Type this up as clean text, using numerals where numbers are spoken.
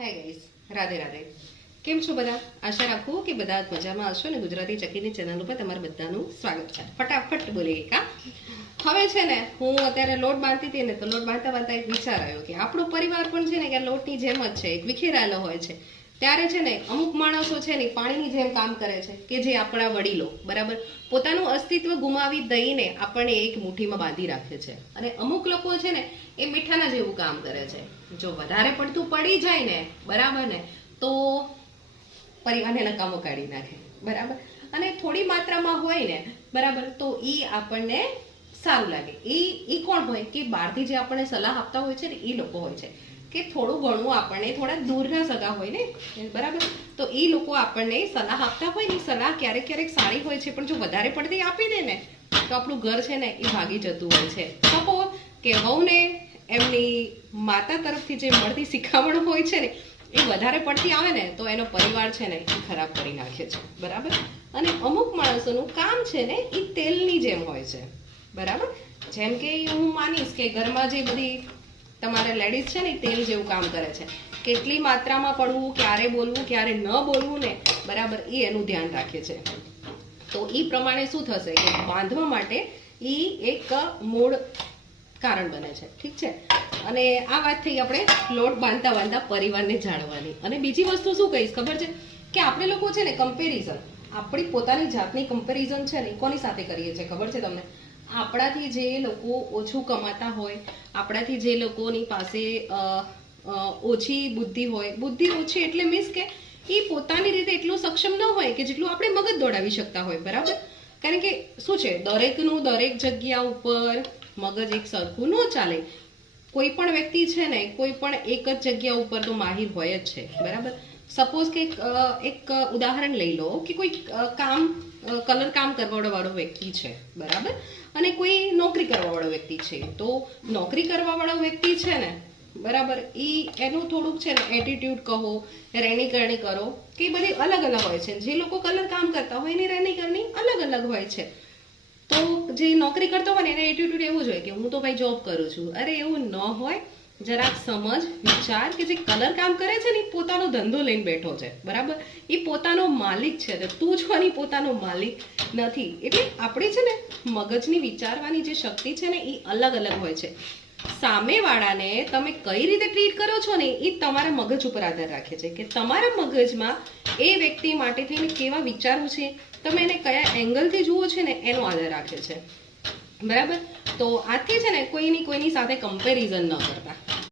Hi guys, Radhe Radhe. કેમ છો બધા? આશા રાખું કે બધા મજામાં હશો ને. ગુજરાતી ચકીની ચેનલ ઉપર તમારું બધાનું સ્વાગત છે. ફટાફટ બોલી કા. હવે છે ને, હું અત્યારે લોટ બાંધતી હતી ને, તો લોટ બાંધતા બાંધતા એક વિચાર આવ્યો કે આપણો પરિવાર પણ છે ને કે લોટની જેમ જ છે, એક વિખેરાયેલો હોય છે. ત્યારે છે ને અમુક માણસો છે ને પાણીની જેમ કામ કરે છે, કે જે આપણા વડીલો બરાબર પોતાનું અસ્તિત્વ ગુમાવી દઈને આપણને એક મુઠ્ઠીમાં બાંધી રાખે છે. અને અમુક લોકો છે ને એ મીઠાના જેવું કામ કરે છે. જો વધારે પડતું પડી જાય ને બરાબર ને, તો પરિવારને નકામો કાઢી નાખે બરાબર. અને થોડી માત્રામાં હોય ને બરાબર, તો એ આપણને સારું લાગે. એ કોણ હોય કે બહારથી જે આપણને સલાહ આપતા હોય છે ને, એ લોકો હોય છે કે થોડું ઘણું આપણને થોડા દૂરના સગા હોય ને બરાબર, તો એ લોકો આપણને સલાહ આપતા હોય ને. સલાહ ક્યારેક ક્યારેક સારી હોય છે, પણ જો વધારે પડતી આપી દે ને તો આપણું ઘર છે ને એ ભાગી જતું હોય છે. સપોઝ કે વહુને એમની માતા તરફથી જે મળતી શિખામણ હોય છે ને એ વધારે પડતી આવે ને, તો એનો પરિવાર છે ને એ ખરાબ કરી નાખે છે બરાબર. અને અમુક માણસોનું કામ છે ને એ તેલની જેમ હોય છે બરાબર. જેમ કે હું માનીશ કે ઘરમાં જે બધી તમારે લેડીઝ છે ને તેલ જેવું કામ કરે છે. કેટલી માત્રામાં પડવું, ક્યારે બોલવું, ક્યારે ન બોલવું ને બરાબર, એ એનું ધ્યાન રાખે છે. તો એ પ્રમાણે શું થશે કે બાંધવા માટે એ એક મૂળ કારણ બને છે. ઠીક છે. અને આ વાત થઈ આપણે લોટ બાંધતા બાંધતા પરિવારને જાણવાની. અને બીજી વસ્તુ શું કહીશ ખબર છે કે આપણે લોકો છે ને કમ્પેરિઝન, આપણી પોતાની જાતની કમ્પેરિઝન છે ને કોની સાથે કરીએ છીએ ખબર છે તમને? આપણાથી જે લોકો ઓછું કમાતા હોય, આપણાથી જે લોકોની પાસે ઓછી બુદ્ધિ હોય, બુદ્ધિ ઓછી એટલે મીન્સ કે એ પોતાની રીતે એટલું સક્ષમ ન હોય કે જેટલું આપણે મગજ દોડાવી શકતા હોય બરાબર. કારણ કે શું છે, દરેકનું દરેક જગ્યા ઉપર મગજ એક સરખું ન ચાલે. કોઈ પણ વ્યક્તિ છે ને કોઈ પણ એક જ જગ્યા ઉપર તો માહિર હોય જ છે બરાબર. સપોઝ કે એક ઉદાહરણ લઈ લો કે કોઈ કલર કામ કરવા વાળો વ્યક્તિ છે બરાબર, અને કોઈ નોકરી કરવા વાળો વ્યક્તિ છે. તો નોકરી કરવા વાળો વ્યક્તિ છે ને બરાબર, એનું થોડુંક છે ને એટીટ્યુડ કહો, રહેણી કરણી કરો કે એ બધી અલગ અલગ હોય છે. જે લોકો કલર કામ કરતા હોય એની રહેણી કરણી અલગ અલગ હોય છે. તો જે નોકરી કરતો હોય ને એને એટીટ્યુડ એવું જ હોય કે હું તો ભાઈ જોબ કરું છું. અરે એવું ન હોય. જરાક સમજ વિચાર કે જે કલર કામ કરે છે ને એ પોતાનો ધંધો લઈને બેઠો છે બરાબર. એ પોતાનો માલિક છે, તું જ કોની પોતાનો માલિક નથી. એટલે આપણે છે ને મગજની વિચારવાની જે શક્તિ છે ને એ અલગ અલગ હોય છે. સામેવાળાને તમે કઈ રીતે ટ્રીટ કરો છો ને એ તમારા મગજ ઉપર આધાર રાખે છે કે તમારા મગજમાં એ વ્યક્તિ માટે થઈને કેવા વિચારો છે, તમે એને કયા એંગલથી જુઓ છો ને એનો આધાર રાખે છે બરાબર. તો આથી છે ને કોઈની સાથે કમ્પેરિઝન ન કરતા.